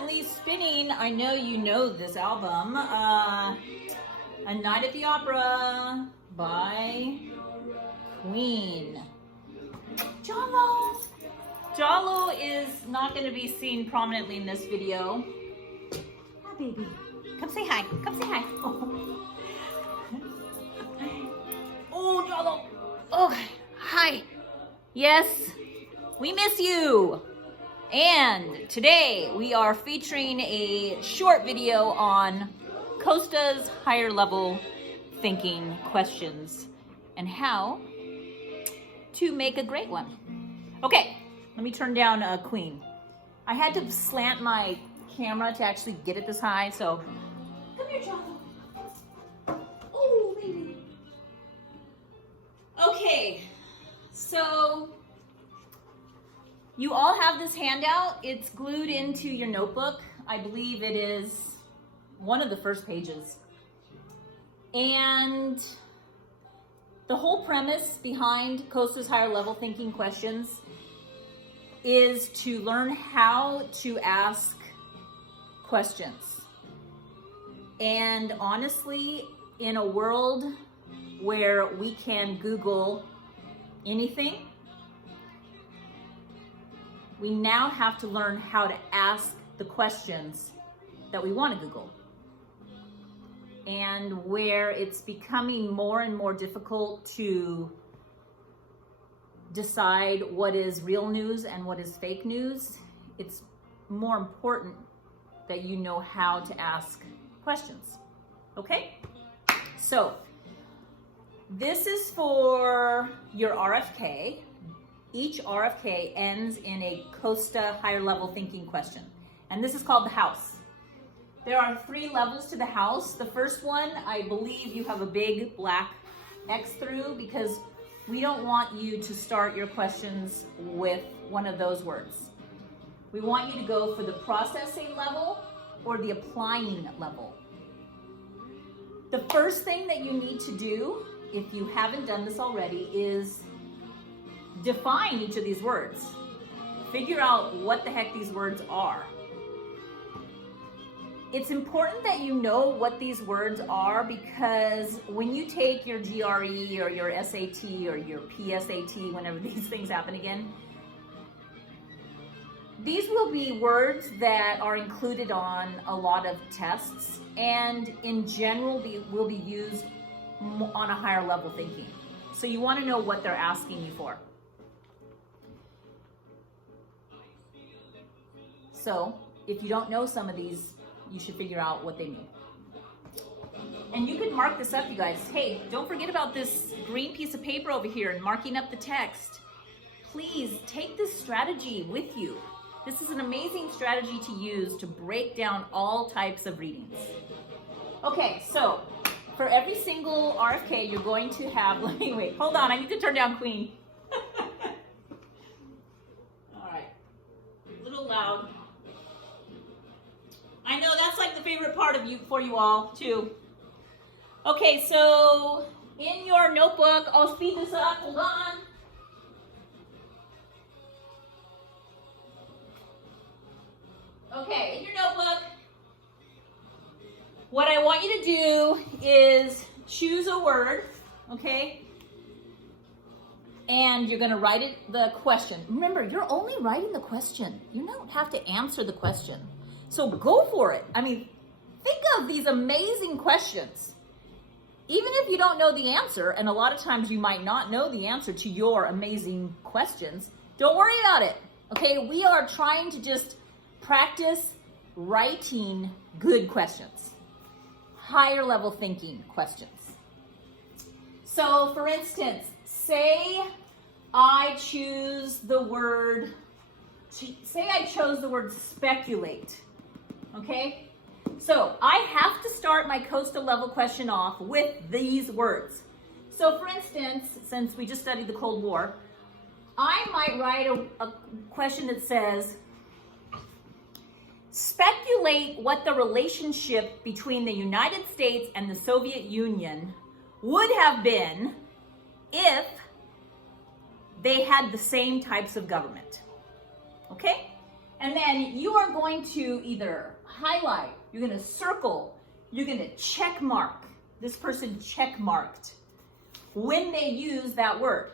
currently spinning, I know you know this album, A Night at the Opera by Queen. Jalo! Jalo is not going to be seen prominently in this video. Hi, baby. Come say hi. Come say hi. Oh, Jalo. Oh, hi. Yes, we miss you. And today we are featuring a short video on Costa's higher level thinking questions and how to make a great one. Okay, let me turn down Queen. I had to slant my camera to actually get it this high, so come here, Jalo. Oh, baby. Okay, so you all have this handout. It's glued into your notebook. I believe it is one of the first pages. And the whole premise behind Costa's higher level thinking questions is to learn how to ask questions. And honestly, in a world where we can Google anything, we now have to learn how to ask the questions that we want to Google. And where it's becoming more and more difficult to decide what is real news and what is fake news, it's more important that you know how to ask questions. Okay? So, this is for your RFK. Each RFK ends in a Costa higher level thinking question. And this is called the house. There are 3 levels to the house. The first one, I believe you have a big black X through because we don't want you to start your questions with one of those words. We want you to go for the processing level or the applying level. The first thing that you need to do, if you haven't done this already, is define each of these words. Figure out what the heck these words are. It's important that you know what these words are because when you take your GRE or your SAT or your PSAT, whenever these things happen again, these will be words that are included on a lot of tests and in general will be used on a higher level thinking. So you want to know what they're asking you for. So if you don't know some of these, you should figure out what they mean. And you can mark this up, you guys. Hey, don't forget about this green piece of paper over here and marking up the text. Please take this strategy with you. This is an amazing strategy to use to break down all types of readings. Okay, so for every single RFK, you're going to have, let me wait, hold on, I need to turn down Queen. All right, a little loud. I know that's like the favorite part of for you all too. Okay, so in your notebook, I'll speed this up, hold on. Okay, in your notebook, what I want you to do is choose a word, okay? And you're gonna write it, the question. Remember, you're only writing the question. You don't have to answer the question. So go for it. I mean, think of these amazing questions. Even if you don't know the answer, and a lot of times you might not know the answer to your amazing questions, don't worry about it, okay? We are trying to just practice writing good questions, higher level thinking questions. So for instance, say I chose the word speculate, okay? So I have to start my Costa level question off with these words. So for instance, since we just studied the Cold War, I might write a question that says, speculate what the relationship between the United States and the Soviet Union would have been if they had the same types of government. Okay? And then you are going to either highlight, you're going to circle, you're going to check mark. This person check marked when they use that word.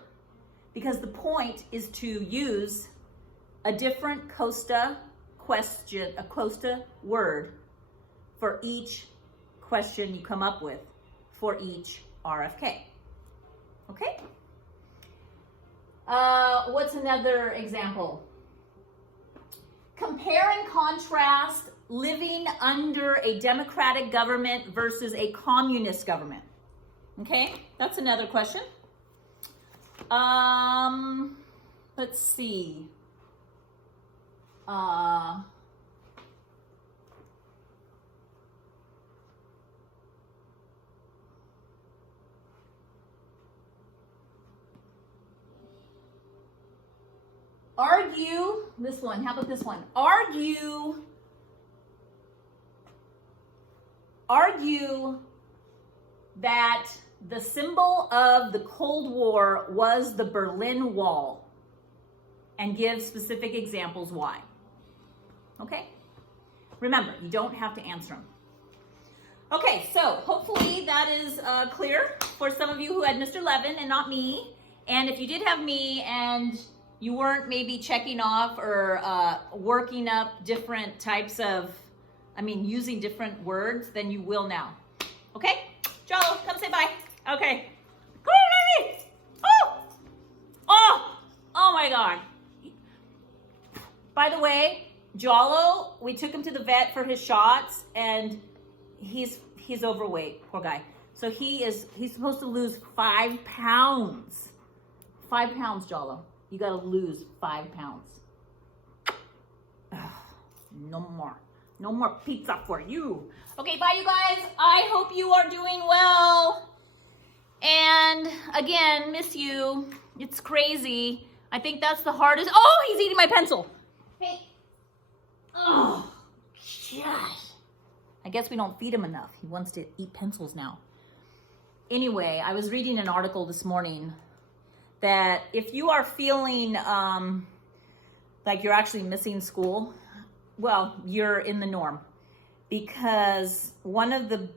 Because the point is to use a different Costa word for each question you come up with for each RFK. Okay? What's another example? Compare and contrast living under a democratic government versus a communist government. Okay, that's another question. Let's see. Argue, this one, how about this one? Argue that the symbol of the Cold War was the Berlin Wall and give specific examples why. Okay? Remember, you don't have to answer them. Okay, so hopefully that is clear for some of you who had Mr. Levin and not me. And if you did have me and you weren't maybe checking off or working up different types of, using different words, then you will now. Okay? Jalo, come say bye. Okay. Come on, baby. Oh my God. By the way, Jalo, we took him to the vet for his shots, and he's overweight, poor guy. So he's supposed to lose 5 pounds. 5 pounds, Jalo. You gotta lose 5 pounds. Ugh, no more pizza for you. Okay, bye you guys. I hope you are doing well. And again, miss you. It's crazy. I think that's the hardest. Oh, he's eating my pencil. Hey. Oh, gosh. I guess we don't feed him enough. He wants to eat pencils now. Anyway, I was reading an article this morning that if you are feeling like you're actually missing school, well, you're in the norm, because one of the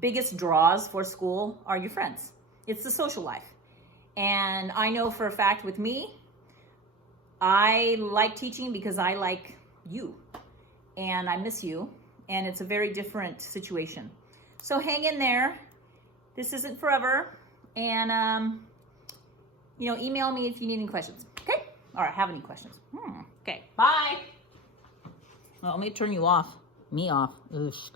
biggest draws for school are your friends. It's the social life. And I know for a fact with me, I like teaching because I like you and I miss you, and it's a very different situation. So hang in there. This isn't forever. And email me if you need any questions. Okay? Or have any questions. Okay. Bye. Well, let me turn you off. Me off. Ugh.